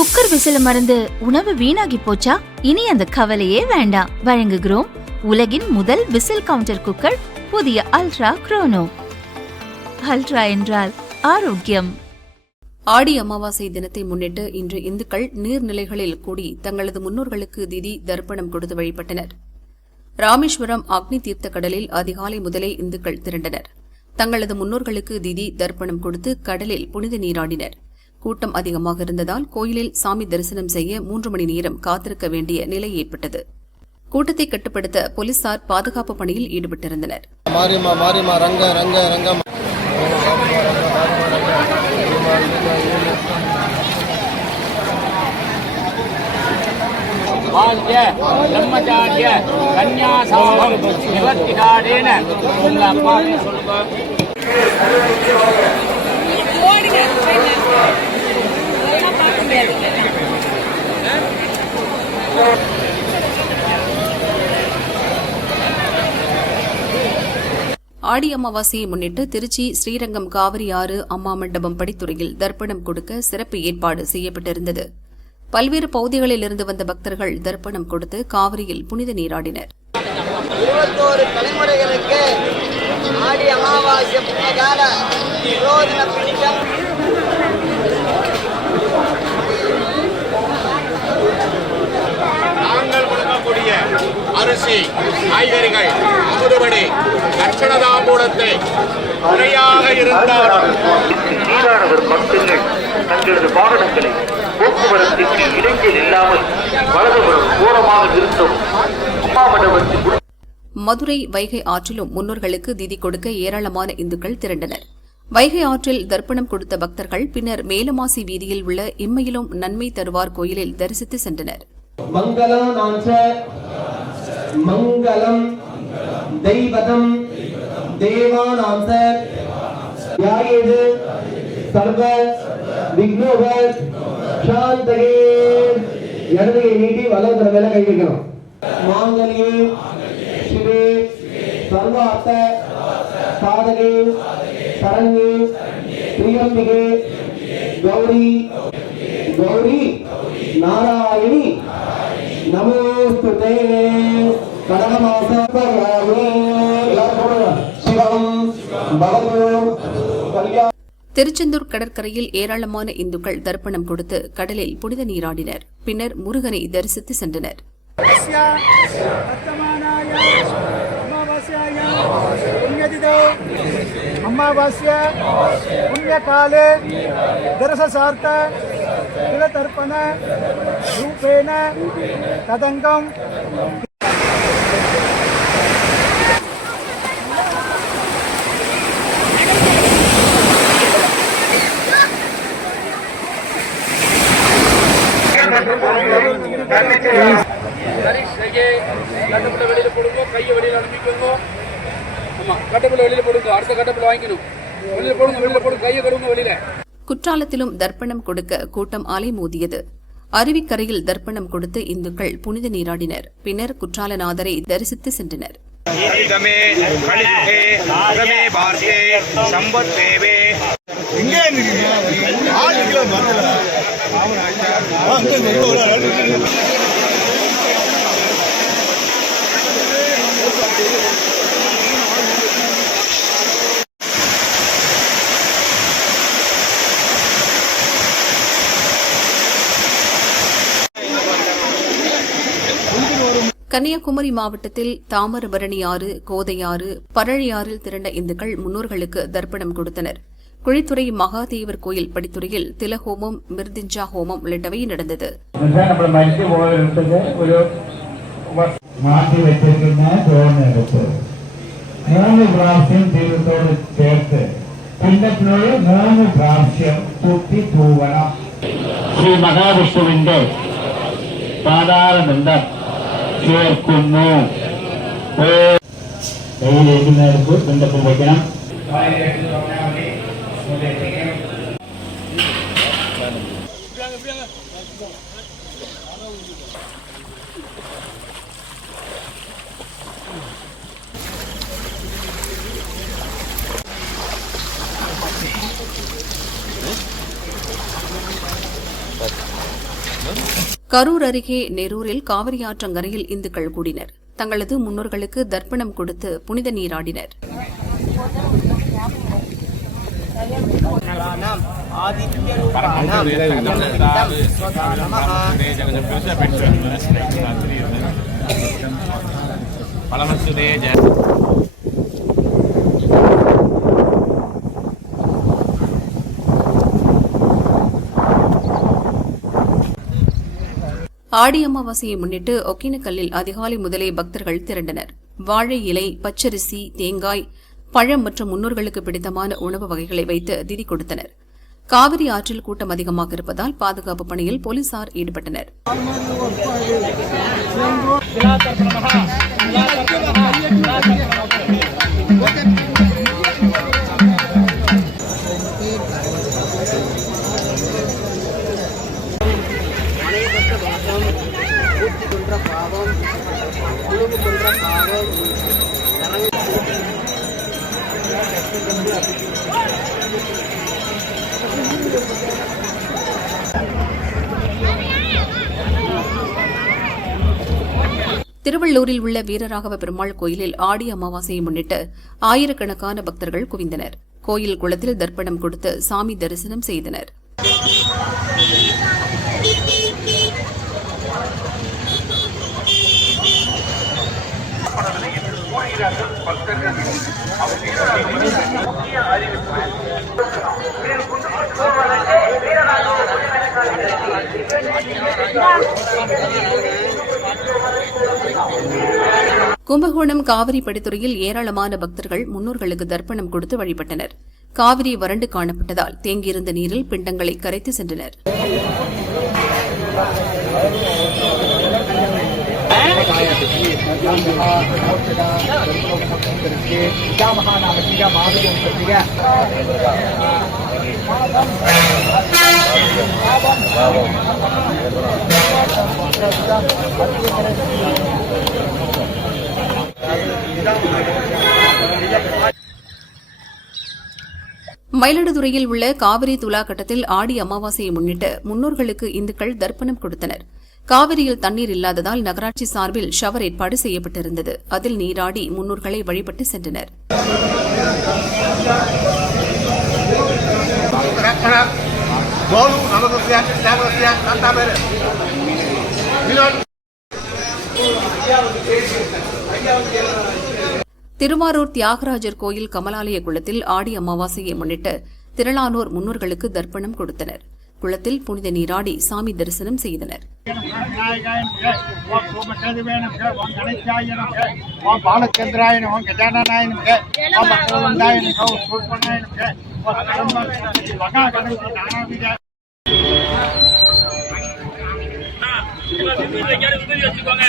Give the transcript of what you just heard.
Cooker விசில மறந்து உணவு வீணாகி போச்சா? இனி அந்த கவலையே வேண்டாம். வழங்குகிறோம் உலகின் முதல் விசில் கவுண்டர் குக்கர், புதிய அல்ட்ரா குரோனோ. அல்ட்ரா என்றால் ஆரோக்கியம். ஆடி அமாவாசை தினத்தை முன்னிட்டு இன்று இந்துக்கள் நீர்நிலைகளில் கூடி தங்களது முன்னோர்களுக்கு திதி தர்ப்பணம் கொடுத்து வழிபட்டனர். ராமேஸ்வரம் அக்னி தீர்த்த கடலில் அதிகாலை முதலே இந்துக்கள் திரண்டனர். தங்களது முன்னோர்களுக்கு திதி தர்ப்பணம் கொடுத்து கடலில் புனித நீராடினர். கூட்டம் அதிகமாக இருந்ததால் கோயிலில் சாமி தரிசனம் செய்ய 3 மணி நேரம் காத்திருக்க வேண்டிய நிலை ஏற்பட்டது. கூட்டத்தை கட்டுப்படுத்த போலீசார் பாதுகாப்பு பணியில் ஈடுபட்டிருந்தனர். ஆடி அமாவாசையை முன்னிட்டு திருச்சி ஸ்ரீரங்கம் காவிரி ஆறு அம்மா மண்டபம் படித்துறையில் தர்ப்பணம் கொடுக்க சிறப்பு ஏற்பாடு செய்யப்பட்டிருந்தது. பல்வேறு பகுதிகளில் இருந்து வந்த பக்தர்கள் தர்ப்பணம் கொடுத்து காவிரியில் புனித நீராடினர். 21 தலைமுறைகளுக்கு ஆடி அமாவாசை புண்ணியகால விரோதின பிடிக்கம் நாங்கள் கொடுக்கக்கூடிய அரிசி, காய்கறிகள், அமுதுபடி, தட்சணதாமூலத்தை முறையாக இருந்தாலும் நீரானவர் பக்தர்கள் தங்களது வாகனங்களை போக்குவரத்துக்கு இடையில் இல்லாமல் வலதுபுறம் ஓரமாக நிறுத்தவும். அம்மா மண்டபத்தில் மதுரை வைகை ஆற்றிலும் முன்னோர்களுக்கு திதி கொடுக்க ஏராளமான இந்துக்கள் திரண்டனர். வைகை ஆற்றில் தர்ப்பணம் கொடுத்த பக்தர்கள் பின்னர் மேலமாசி வீதியில் உள்ள இம்மையிலும் நன்மை தருவார் கோயிலில் தரிசித்து சென்றனர். மங்களம் தெய்வதம் தேவானாம் யாயேது சர்வ விக்னோபர் சாந்தகே. இடதுகை நீட்டி வலது மேல கை வைக்கணும். மாங்கல்யே சிவே சர்வார்த்த சாதகே சரண்யே பிரியம்பிகே கௌரி கௌரி நாராயணி நமோஸ்துதே. திருச்செந்தூர் கடற்கரையில் ஏராளமான இந்துக்கள் தர்ப்பணம் கொடுத்து கடலில் புனித நீராடினர். பின்னர் முருகனை தரிசித்து சென்றனர். அமாவாஸ்ய புண்ணிய காலே தரிசார்த்த திலதர்ப்பண ரூபேண ததங்கம் வெளியில போடுங்க, கையை வெளியில அனுப்பிக்கோங்க. ஆமா, கட்டப்புல வெளியில போடுங்க. அடுத்த கட்டப்புல வாங்கிக்கணும். வெளியில போடுங்க, வெளியில போடுங்க, கையை கழுவுங்க வெளியில. குற்றாலத்திலும் தர்ப்பணம் கொடுக்க கூட்டம் அலைமோதியது. அருவிக்கரையில் தர்ப்பணம் கொடுத்து இந்துக்கள் புனித நீராடினர். பின்னர் குற்றாலநாதரை தரிசித்து சென்றனர். கன்னியாகுமரி மாவட்டத்தில் தாமிரபரணி ஆறு, கோதையாறு, பரழியாறில் திரண்ட இந்துக்கள் முன்னோர்களுக்கு தர்ப்பணம் கொடுத்தனர். குழித்துறை மகாதேவர் கோயில் படித்துறையில் திலஹோமம், மிருதிஞ்சா ஹோமம் உள்ளிட்டவை நடந்தது. ஸ்ரீ மகாவிஷ்ணுவிന്റെ പാതാളബന്ധം ചേർക്കുന്നു. കയ്യിലേക്കുന്നവർക്ക് ബന്ധപ്പം വയ്ക്കണം. But கரூர் அருகே நெரூரில் காவிரி ஆற்றங்கரையில் இந்துக்கள் கூடினர். தங்களது முன்னோர்களுக்கு தர்ப்பணம் கொடுத்து புனித நீராடினர். ஆடி அமாவாசையை முன்னிட்டு ஒகேனக்கல்லில் அதிகாலை முதலே பக்தர்கள் திரண்டனர். வாழை இலை, பச்சரிசி, தேங்காய், பழம் மற்றும் முன்னோர்களுக்கு பிடித்தமான உணவு வகைகளை வைத்து திதி கொடுத்தனர். காவிரி ஆற்றில் கூட்டம் அதிகமாக இருப்பதால் பாதுகாப்பு பணியில் போலீசார் ஈடுபட்டனர். திருவள்ளூரில் உள்ள வீரராகவ பெருமாள் கோயிலில் ஆடி அமாவாசையை முன்னிட்டு ஆயிரக்கணக்கான பக்தர்கள் குவிந்தனர். கோயில் குளத்தில் தர்ப்பணம் கொடுத்து சாமி தரிசனம் செய்தனர். கும்பகோணம் காவிரி படித்துறையில் ஏராளமான பக்தர்கள் முன்னோர்களுக்கு தர்ப்பணம் கொடுத்து வழிபட்டனர். காவிரி வறண்டு காணப்பட்டதால் தேங்கியிருந்த நீரில் பிண்டங்களை கரைத்து சென்றனர். மயிலாடுதுறையில் உள்ள காவிரி துலா கட்டத்தில் ஆடி அமாவாசையை முன்னிட்டு முன்னோர்களுக்கு இந்துக்கள் தர்ப்பணம் கொடுத்தனர். காவிரியில் தண்ணீர் இல்லாததால் நகராட்சி சார்பில் ஷவர் ஏற்பாடு செய்யப்பட்டிருந்தது. அதில் நீராடி முன்னோர்களை வழிபட்டு சென்றனர். திருவாரூர் தியாகராஜர் கோயில் கமலாலய குளத்தில் ஆடி அமாவாசையை முன்னிட்டு திரளானோர் முன்னோர்களுக்கு தர்ப்பணம் கொடுத்தனர். குளத்தில் புனித நீராடி சாமி தரிசனம் செய்தனர். வச்சுக்கோங்க.